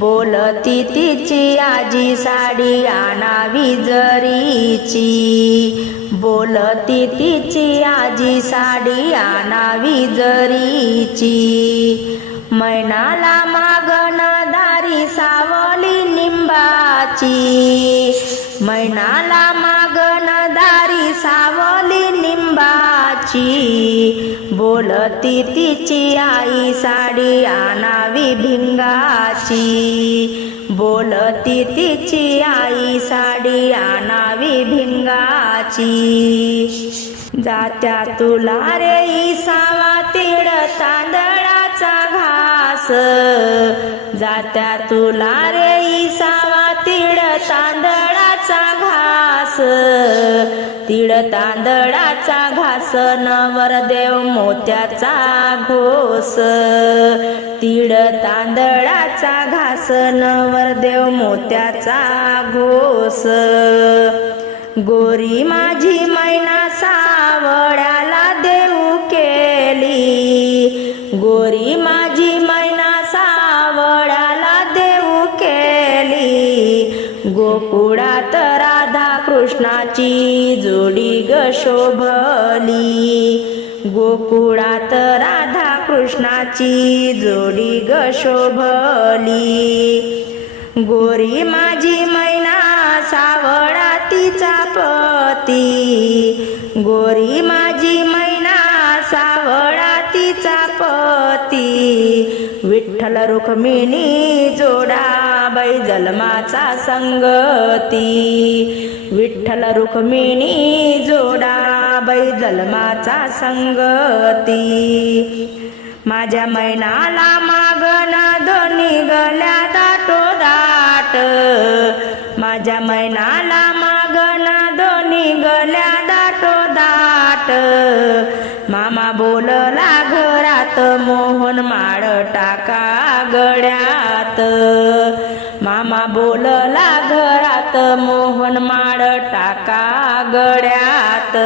बोलती तिची आजी साडी आणावी जरीची. बोलती तिची आजी साडी आणावी जरीची. मैनाला मागण दारी सावली निंबाची मैनाला मागण दारी सावली निंबाची? बोलती तिची आई साडी आणावी भिंगाची. बोलती तिची आई साडी आणावी भिंगाची. जात्या तुला रे सावा तिळ तांदळाचा घास. जात्या तुला रे इसावा तिळ तांदळाचा घास नवरदेव मोत्याचा घोस. तिड तांदळाचा घास नवरदेव मोत्याचा घोस. गोरी माझी गोकुळात राधा कृष्णाची जोडी ग शोभली. गोकुळात राधा कृष्णाची जोडी ग शोभली. गोरी माझी मैना सावळा तिचा पती. गोरी माझी मैना सावळा तिचा पती. विठ्ठल रुक्मिणी जोडा पाय जन्माचा संगती. विठ्ठल रुक्मिणी जोडा बै जन्माचा संगती. माझ्या मैनाला मागण दोन्ही गल्या दाटो दाट. माझ्या मैनाला मागण दोन्ही गल्या दाटो दाट. मामा बोलला घरात मोहन माळ टाका गड्यात मामा बोलला घरात मोहन माळ टाका गड्यात.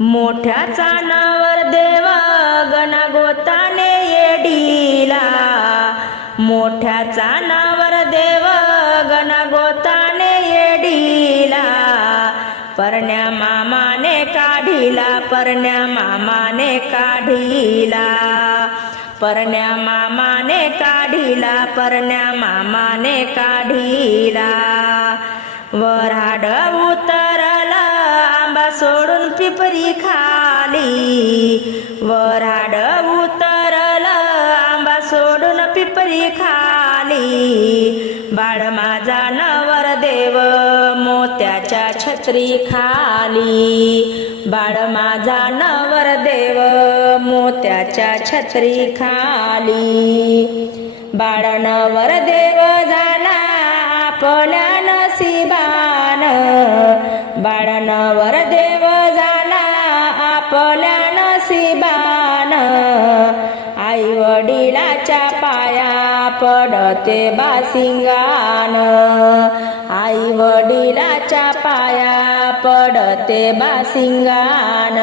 मोठ्या चाणावर देव गणागोताने येडीला. मोठ्या नावर देव गणागोताने येडीला. परण्या मामाने काढीला परण्या मामाने काढीला. परण्या मामाने काढीला परण्या मामाने काढीला. वराड उतरला आंबा सोडून पिपरी खाली. वराड उतरला आंबा सोडून पिपरी खाली. बाळ माझा नवर देव मोत्याच्या छत्री खाली. बाळ माझा नवर देव मोत्याच्या छत्री खाली. बाळ नवर देव झाला आपल्या नशिबान. बाळ नवर देव झाला आपल्या नशिबान. आई वडिलाच्या पाया पडते बासिंगान पडते बासिंगान